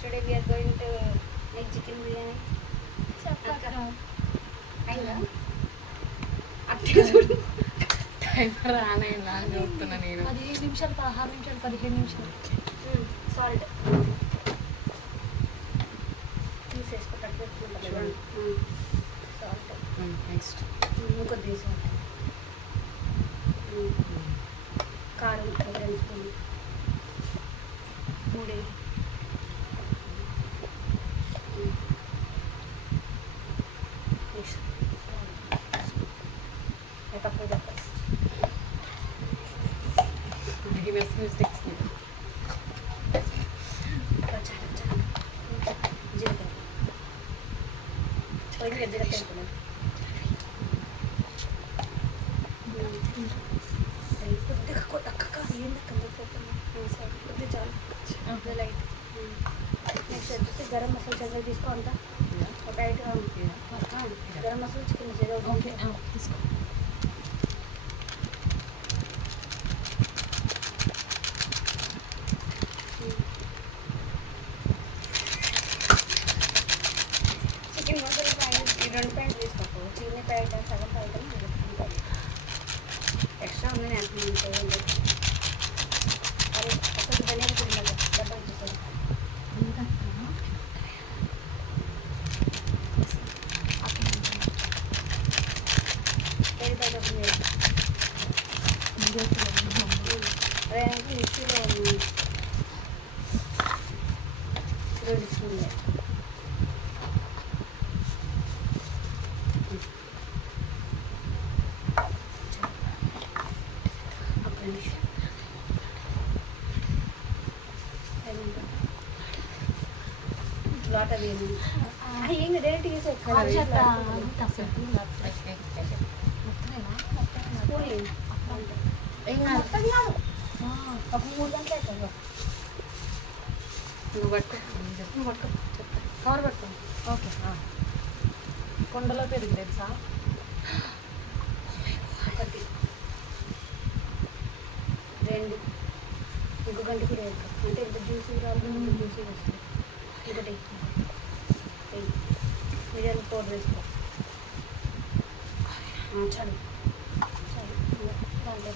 Next day we're going to make chicken biryani. అయిందా అట్లా చూడు టైమర్ ఆన్ అయిందా అని చూస్తున్నా నేను. 15 నిమిషాలు 16 నిమిషాలు 15 నిమిషాలు. సాల్ట్ తీసేసుకో తక్కువ పెట్టుకుంటాను. సాల్ట్ నెక్స్ట్ ఇంకొద్ది సాల్ట్. కారం 2 స్పూన్లు. 3 బిగినర్స్ మిస్టేక్స్. లైట్. నెక్స్ట్ వచ్చేసి గరం మసాలా చల్లగా తీసుకో అంతా ఒక 5 గరం మసాలా చికెన్ మసాలా. ఓకే తీసుకో. చికెన్ మసాలా ప్యాకెట్ 2 ప్యాకెట్ తీసుకో. చికెన్ ప్యాకెట్ సగం ప్యాకెట్ ఎక్స్ట్రా ఉంది నాకు. అరే ఒకటి ధనియాల పొడి డబ్బా ఇచ్చేసారు. అదే మిక్సీలో 2 స్పూన్లు. వాటర్ ఏమి డైరెక్ట్ వేసే ఒక 3 గంటలు అవుతుంది. నువ్వు పట్టుకో. కవర్ పట్టుకో. ఓకే. కొండలో పెరుగు తెలుసా? 1 2 ఇంకో గంట కూడా వేస్తాం. అంటే ఇంత జ్యూసీ రాదు, జ్యూసీ వస్తుంది. ఇంకోటి మిరియాల పౌడర్ వేసుకో. చాలు చాలు. దాంట్లో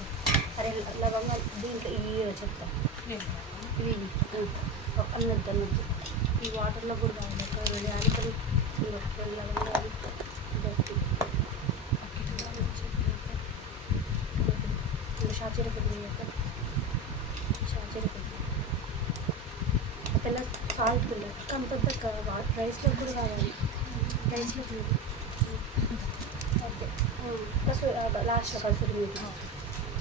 అరే లవంగాలు దీంట్లో ఇవి చెప్తా. ఇవి అన్నద్దు. ఈ వాటర్లో కూడా కావాలి. యాలకలు లవంగాలు గట్టి షాచీర పొడి షాచీర పొడి తెల్ల సాల్ట్ కూడా అంత రైస్లో కూడా కావాలి. రైస్లో కూడా ఓకే. లాస్ట్లో కసూరి మీద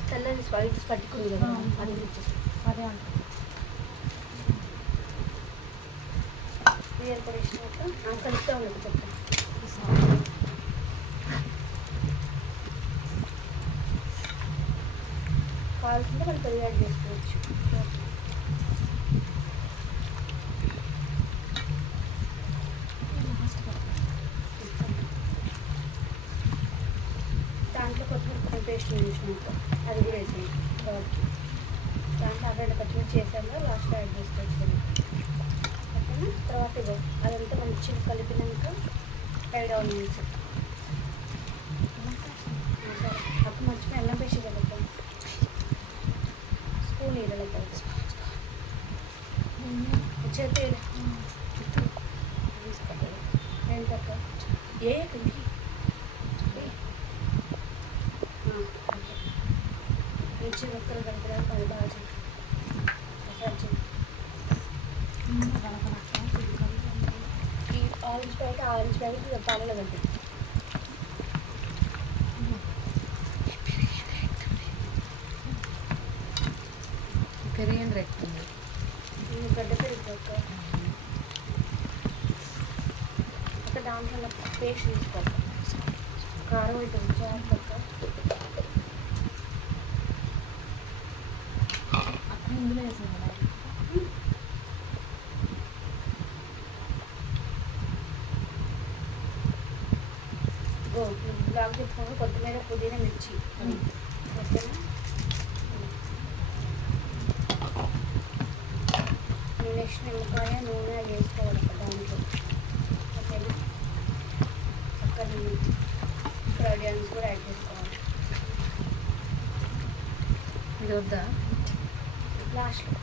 తెల్లని స్వైట్స్ పట్టుకుంది కదా అది ఇచ్చేసి అదే అంట. బియ్యం కూడా వేసినాక కలుపుతూ ఉండదు చెప్తాను. కావాల్సింటే మనం పెరుగు యాడ్ చేసుకోవచ్చు. దాంట్లో కొత్తిమీర పేస్ట్ వేసినాక అది కూడా వేసాను. దాంట్లో అక్కడ పచ్చిమిర్చి చేసాక లాస్ట్లో యాడ్ చేసుకోవచ్చు. ఓకేనా? తర్వాత ఇగో అదంతా మంచిగా కలిపినాక ఫ్రైడ్ ఆనియన్స్ అప్పుడు మంచిగా అల్లం పేస్ట్ కలుపుతాం. స్పూన్ నీళ్ళకి వచ్చేది తీసుకోవాలి. నేను పక్క ఏ మిర్చి ముక్కలు కలిపడానికి అది బాగా ఈ ఆరెంజ్ ప్యాకెట్ పాలలో కలిపి పెరిగింది రెక్తుంది. గడ్డ పెరుగు ఒక దాంట్లో పేస్ట్ తీసుకోవాలి. కారం అవుతుంది చాలు పక్క. అక్కడ ఇందులో వేసాను కదా. బ్లాక్ పెట్టుకోండి. కొత్తిమీర పుదీనా మిర్చి ఓకేనా. నెక్స్ట్ నిమ్మకాయ నూనె ఇది వద్దా? లాస్ట్లో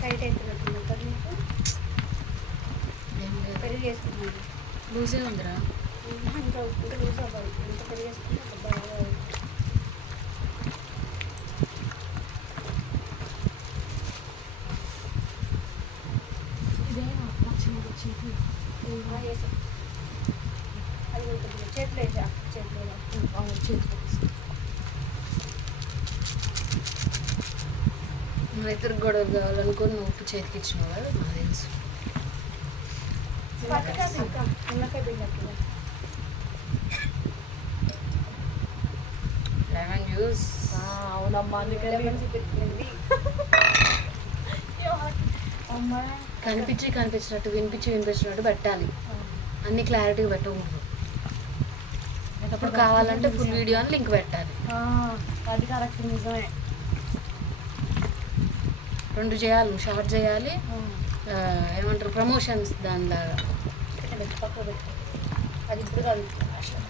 టైట్ అవుతున్నట్టుంది కదా నీకు. ఏం లేదు, పెరుగు వేసుకున్నాను లూజే ఉందిరా. ఇంకా ఇంకా లూజ్ అవ్వాలి. ఎంత పెరుగు వేసుకున్నా అంత బాగా ఇదేనా పచ్చిమిర్చి చీటి వేసాం. అది కొద్దిగా చేతిలో వేసా, చేతిలో చేతిలో నువ్వు ఇద్దరు గొడవ కావాలనుకుని నువ్వు ఉప్పు చేతికి ఇచ్చినావు కదా, నాకు తెలుసు. పట్టకాదు ఇంకా నిమ్మకాయ పిండి లెమన్ జ్యూస్. అవునమ్మా అందుకని అమ్మా కనిపించినట్టు వినిపించినట్టు పెట్టాలి. అన్ని క్లారిటీగా పెట్టకూడదు. అప్పుడు కావాలంటే ఫుల్ వీడియో అని లింక్ పెట్టాలి. అది కరెక్ట్, నిజమే. 2 చేయాలి, నువ్వు షార్ట్ చేయాలి, ఏమంటారు ప్రమోషన్స్ దానిలాగా. పక్కన పెట్టు. అది ఇప్పుడు కాదు లాస్ట్లో.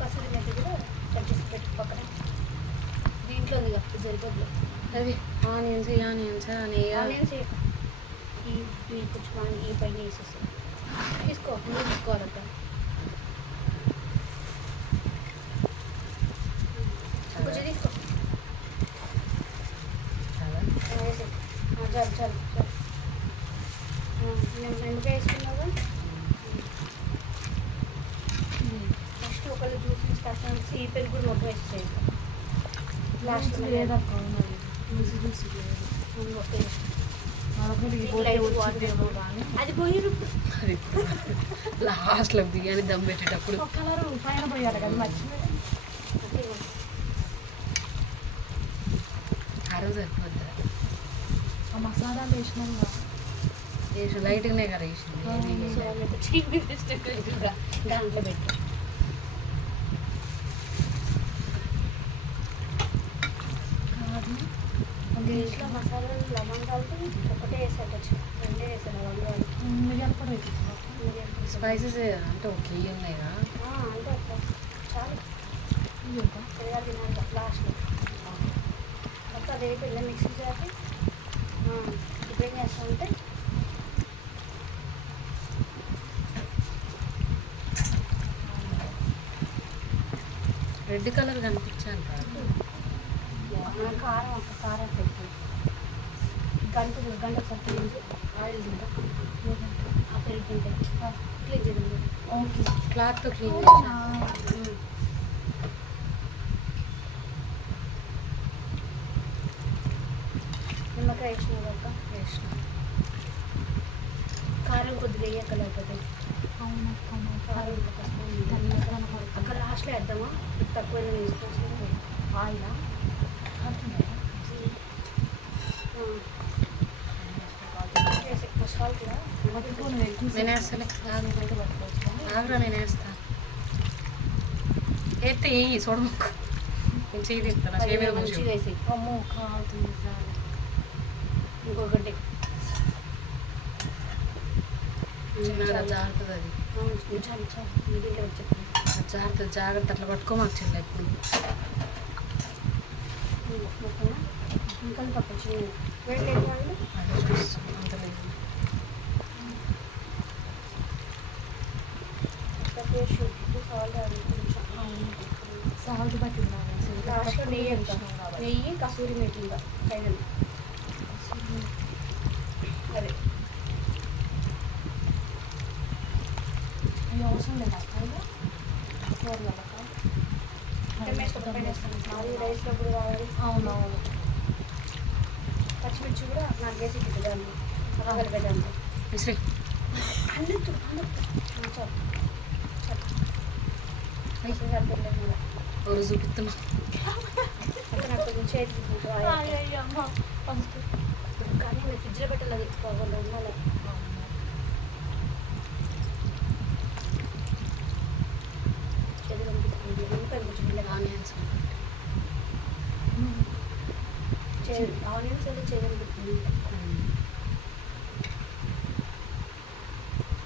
కసూరి మెత్త కూడా కట్ చేసి పెట్టు పక్కన. దీంట్లో ఉంది కదా, ఇది సరిపోద్దు. అది ఆనియన్స్ అని ఆనియన్స్ ఈ కొంచెం మనం ఈ పైన వేసేస్తాం. నువ్వు తీసుకోవాలంట. కొంచెం తీసుకో. వేసే చాలు చాలు చాలు. నిమ్మకాయ వేసుకున్నావు. నెక్స్ట్ ఒకళ్ళు జ్యూస్ తీసుకొస్తాను. ఈ పెరుగు కూడా మొత్తం వేసేసాయి. లాస్ట్ లేదక్క, చూసి చూసి అది పోయి లాస్ట్లో బిర్యానీ దమ్ పెట్టేటప్పుడు కలర్ పైన పోయాలి కదా, మర్చిపోయి కారం సరిపోద్ది. ఆ మసాలాలు వేసినాక వేసి లైట్గానే కదా వేసింది. దాంట్లో పెట్టు. కాదు దీంట్లో మసాలాలు లవంగాలు ఒకటే వేసాను, వచ్చి 2 వేసాను లవంగాలు. మిరియాలు కూడా వేసేసాను. స్పైసెస్ అంటే ఓకే ఉన్నాయిగా. అంటే ఒక చాలు తిరగాలి తినాలి లాస్ట్లో. మొత్తం అదే పిల్ల మిక్సీ చేసి ఇప్పుడు ఏం చేస్తామంటే రెడ్ కలర్ కనిపించాలి కాదు. కారం ఒక కారం పెట్టు. గంట ఒకసారి ఆయిల్ తింటా ఆ పెరుగు తింటే క్లీన్ చేయండి. ఓకే క్లాత్తో క్లీన్ చేసి నిమ్మకాయ వేసిన తర్వాత వేసిన. కారం కొద్దిగా వేయకలేకపోతే కారం అక్కడ లాస్ట్లో వేద్దామా, తక్కువ తీసుకోవచ్చు. ఆయిల్ మసాలా కూడా నేను వేస్తలే, ఆగ్రా నేను వేస్తా. ఎత్తే వేయి చూడముక్కు. నేను చేయి తిస్తాను, చేయి మీద మంచిగా కూర్చో. వేసి అమ్మో కాదు ఇంకొకటి చిన్నగా జారుతుంది అది. చాలు చాలు దీంట్లో వచ్చేది. అది జాగ్రత్త జాగ్రత్త అట్లా పట్టుకో మాకు చిన్న ఎప్పుడు. ఇంకా తప్ప చిన్న వేడి లేదు వాళ్ళు అదే చూస్తాం అంత లేదు. సాల్ట్ బట్టి లాస్ట్లో నెయ్యి వేస్తాం. నెయ్యి కసూరి మేతి ఇంకా ఫైనల్ అదే అవి అవసరం లేదా కూరలక మాది రైస్లో కూడా కావాలి. అవునవును. పచ్చిమిర్చి కూడా నాకు వేసి దాన్ని అలా కలిపేదాన్ని విసిరి అన్నీ చాలు సరిపోలేదు. ఎవరు చూపిస్తున్నా అంటే నాకు కొంచెం చేతికి కానీ నేను ఫ్రిడ్జ్లో పెట్టాలి. అది బాగుంది ఉండాలి. చేతి కనిపిస్తుంది ఇంకా కొంచెం ఆనియన్స్ ఆనియన్స్ అయితే చేతి కనిపిస్తుంది.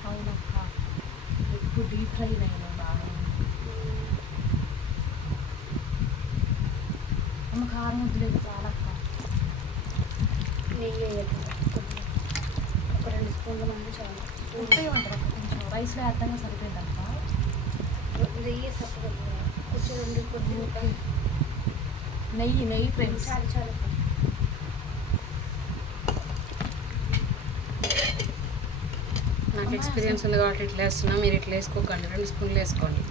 అవునా డీప్ ఫ్రై అయినాయి బాగా. అమ్మ కారం వద్దులేదు చాలా అక్క. నెయ్యి వేయాలి కొద్దిగా. ఒక 2 స్పూన్ల మంది చాలు. ఉప్పు ఏమంటారు అక్క? కొంచెం రైస్లో వేద్దాంగా సరిపోయింది అక్క. నెయ్యి సపరేట్ కొంచెం 2 కొద్దిగా. నెయ్యి ఫ్రెండ్స్. చాలు చాలు. నాకు ఎక్స్పీరియన్స్ ఉంది కాబట్టి ఇట్లా వేస్తున్నా, మీరు ఇట్లా వేసుకోకండి, 2 స్పూన్లు వేసుకోండి.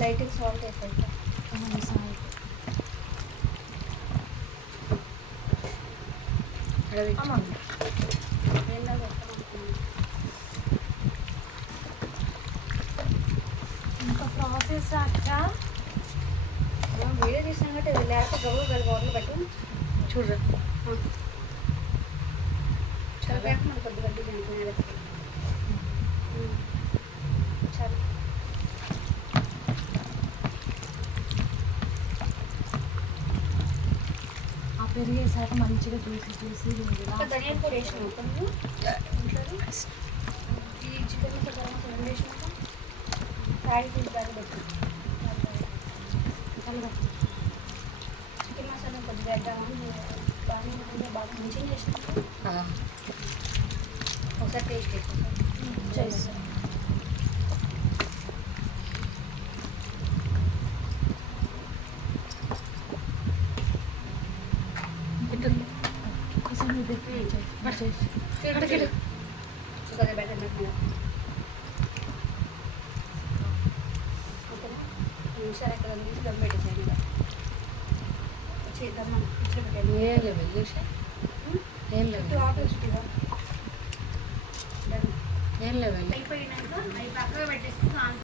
లైట్గా సాల్ట్ వేసేస్తా. అడవి ఇంకా ప్రాసెస్ అక్క. వీడియో తీసినా కాబట్టి లేకపోతే గబులు కలిపి వాటర్ పెట్టి చూడరా. చదివాక మనకు కొద్ది గడ్డి తింటున్నాడు. చాలు. ఆ పెరిగేసాక మంచిగా చేసి ధనియాల పొడి వేసినాం కొంచెం ఇంట్లో. ఈ చికెన్ మసాలా 2 వేసినాక ఫ్రైడ్ పీస్ దాకా పెట్టి చికెన్ మసాలా కొద్దిగా వేద్దామని బాగా మంచిగా చేసినాక ఒకసారి టేస్ట్ చేస్తాం. కొద్దిగా బెటర్ ఓకేనా. నిమిషాలు ఎక్కడ తీసి దమ్ పెట్టేసాను. చేద్దాం మనం ఇట్లా పెట్టాలి. ఏం లేవు చూసి ఏం లేవు ఆపోజిట్గా ఏం లేవు అయిపోయినాక అవి పక్కగా పెట్టేసి